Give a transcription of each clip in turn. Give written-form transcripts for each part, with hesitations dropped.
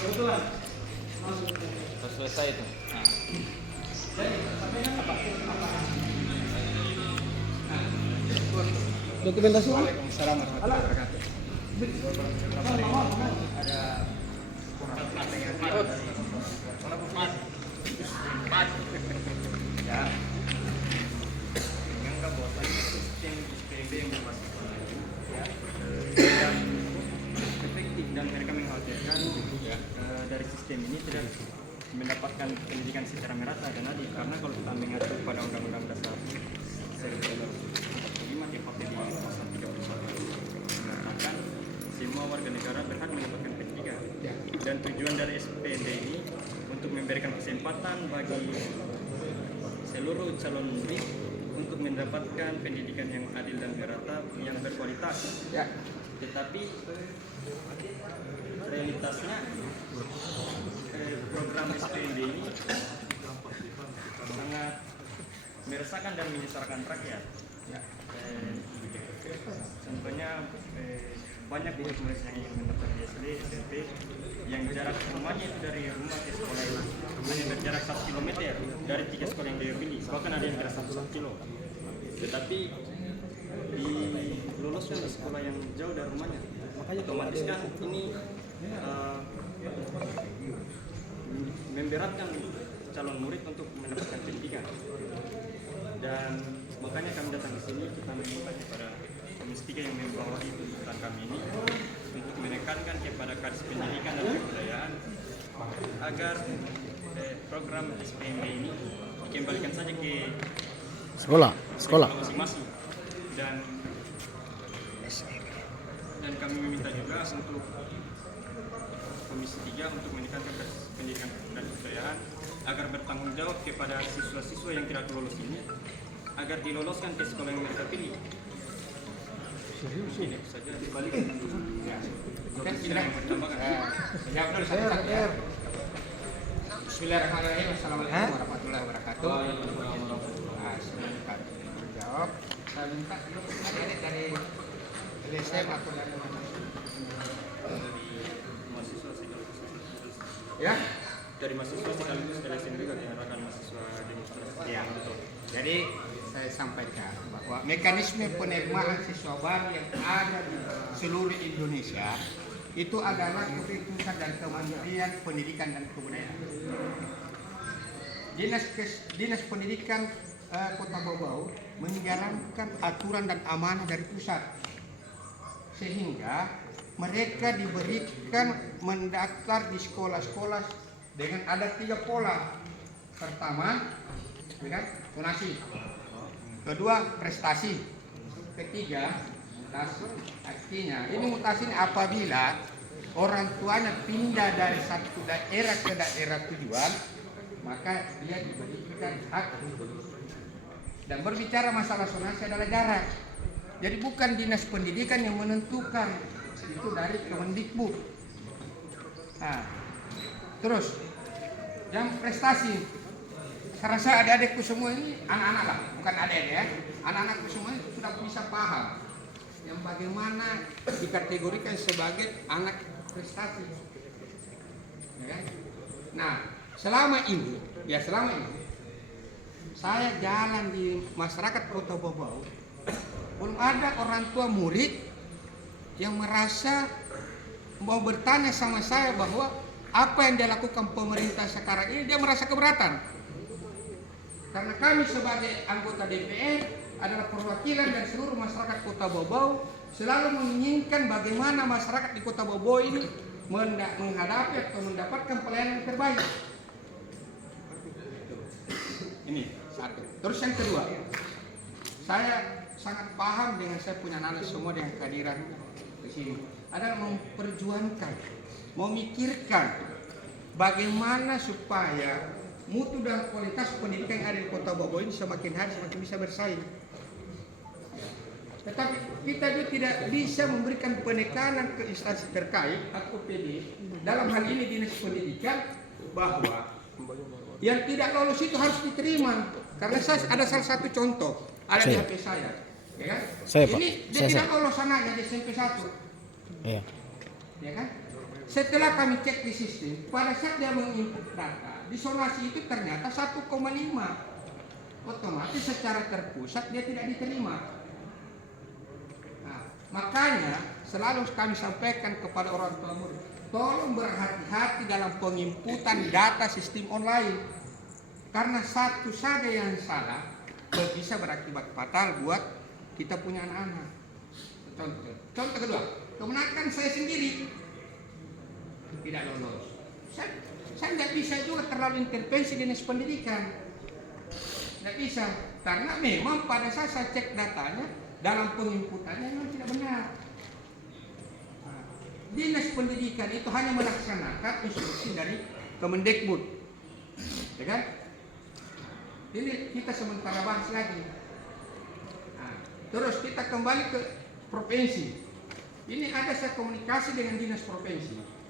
Terus selesai itu. Nah. Dokumentasi. Waalaikumsalam warahmatullahi wabarakatuh. Ya, menganggap bahwasanya sistem SPB yang berbasis online ya tidak efektif dan mereka mengkhawatirkan ya, dari sistem ini tidak mendapatkan pendidikan secara merata dan adil karena kalau kita mengacu pada Undang-Undang Dasar 1945 KPD pasal 31 mengatakan semua warga negara berhak mendapatkan pendidikan dan tujuan dari SPB ini untuk memberikan kesempatan bagi seluruh calon murid untuk mendapatkan pendidikan yang adil dan merata yang berkualitas. Ya. Tetapi realitasnya program SPB ini sangat meresahkan dan menyesalkan rakyat. Ya. Contohnya banyak murid-murid yang ingin mendaftar di SD, SMP yang jarak rumahnya itu dari rumah ke sekolah itu hanya berjarak 1 km dari 3 sekolah yang dia pilih, bahkan ada yang kira 1 kilo. Tetapi diloloskan di sekolah yang jauh dari rumahnya, makanya otomatis kan ini memberatkan calon murid untuk mendapatkan pendidikan. Dan makanya kami datang ke sini, kita meminta kepada Komisi 3 yang membawahi tuntutan kami ini untuk menekankan kepada Kadis Pendidikan dan Kebudayaan agar program SPMB ini dikembalikan saja ke sekolah masing-masing. Dan kami meminta juga untuk Komisi 3 untuk menekankan Kadis Pendidikan dan Kebudayaan agar bertanggung jawab kepada siswa-siswa yang tidak lolos ini agar diloloskan ke sekolah yang mereka pilih. Ini saja dibalik. Bismillahirrahmanirrahim. Assalamualaikum warahmatullahi wabarakatuh. Sebelum kami menjawab, saya minta adik-adik dari LSM atau dari mana? Ya, Dari mahasiswa sekaligus LSM juga diharapkan mahasiswa demonstrasi. ya betul. Jadi saya sampaikan bahwa mekanisme penerimaan siswa baru yang ada di seluruh Indonesia itu adalah keputusan dari Kementerian Pendidikan dan Kebudayaan. Dinas Pendidikan Kota Bau menjalankan aturan dan amanah dari pusat, sehingga mereka diberikan mendaftar di sekolah-sekolah dengan ada 3 pola. Pertama, donasi. Kedua, prestasi. Ketiga, mutasi. Artinya, ini mutasi ini apabila orang tuanya pindah dari satu daerah ke daerah tujuan, maka dia diberikan hak. Dan berbicara masalah zonasi adalah jarak. Jadi bukan dinas pendidikan yang menentukan, itu dari Kemendikbud. Nah, terus yang prestasi. Saya rasa adik-adikku semua ini anak-anak lah, bukan adik ya. Anak-anakku semua ini sudah bisa paham yang bagaimana dikategorikan sebagai anak prestasi. Ya. Nah, selama ini saya jalan di masyarakat Kota Bau, belum ada orang tua murid yang merasa mau bertanya sama saya bahwa apa yang dilakukan pemerintah sekarang ini dia merasa keberatan. Karena kami sebagai anggota DPR adalah perwakilan dari seluruh masyarakat Kota Bau selalu menginginkan bagaimana masyarakat di Kota Bau ini menghadapi atau mendapatkan pelayanan terbaik. Ini satu. Terus yang kedua, saya sangat paham dengan saya punya anak semua dengan kehadiran di sini adalah memperjuangkan, memikirkan bagaimana supaya mutu dan kualitas pendidikan yang ada di Kota Bau ini semakin hari semakin bisa bersaing. Tetapi kita juga tidak bisa memberikan penekanan ke instansi terkait atau PD dalam hal ini dinas pendidikan bahwa yang tidak lolos itu harus diterima. Karena saya ada salah satu contoh ada di HP saya, ya kan? Ini dia tidak lolos anaknya di SMP 1, ya kan? Setelah kami cek di sistem, pada saat dia menginput data, di zonasi itu ternyata 1,5. Otomatis secara terpusat dia tidak diterima. Nah, makanya selalu kami sampaikan kepada orang tua murid, tolong berhati-hati dalam penginputan data sistem online. Karena satu saja yang salah bisa berakibat fatal buat kita punya anak-anak. Contoh kedua, kemenakan saya sendiri tidak lolos. Saya tidak bisa juga terlalu intervensi dinas pendidikan. Tidak bisa, karena memang pada saat saya cek datanya dalam penginputannya memang tidak benar. Nah, dinas pendidikan itu hanya melaksanakan instruksi dari Kemendikbud, ya kan? Ini kita sementara bahas lagi. Nah, terus kita kembali ke provinsi. Ini ada saya komunikasi dengan dinas provinsi.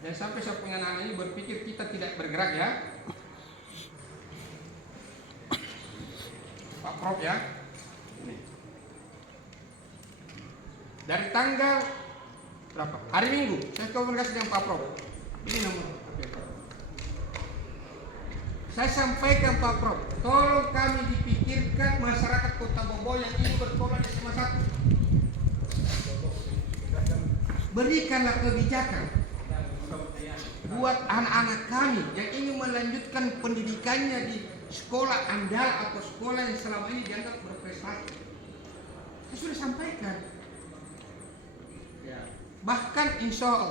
Dan sampai saya punya anak ini berpikir kita tidak bergerak ya, Pak Prof ya. Nih. Dari tanggal berapa? Hari Minggu saya komunikasi dengan Pak Prof. Ini nomor. Saya sampaikan Pak Prof, tolong kami dipikirkan masyarakat Kota Bobo yang ingin bersekolah di SMA 1. Berikanlah kebijakan buat anak-anak kami yang ingin melanjutkan pendidikannya di sekolah andal atau sekolah yang selama ini dianggap berprestasi. Saya sudah sampaikan. Ya. Bahkan insya Allah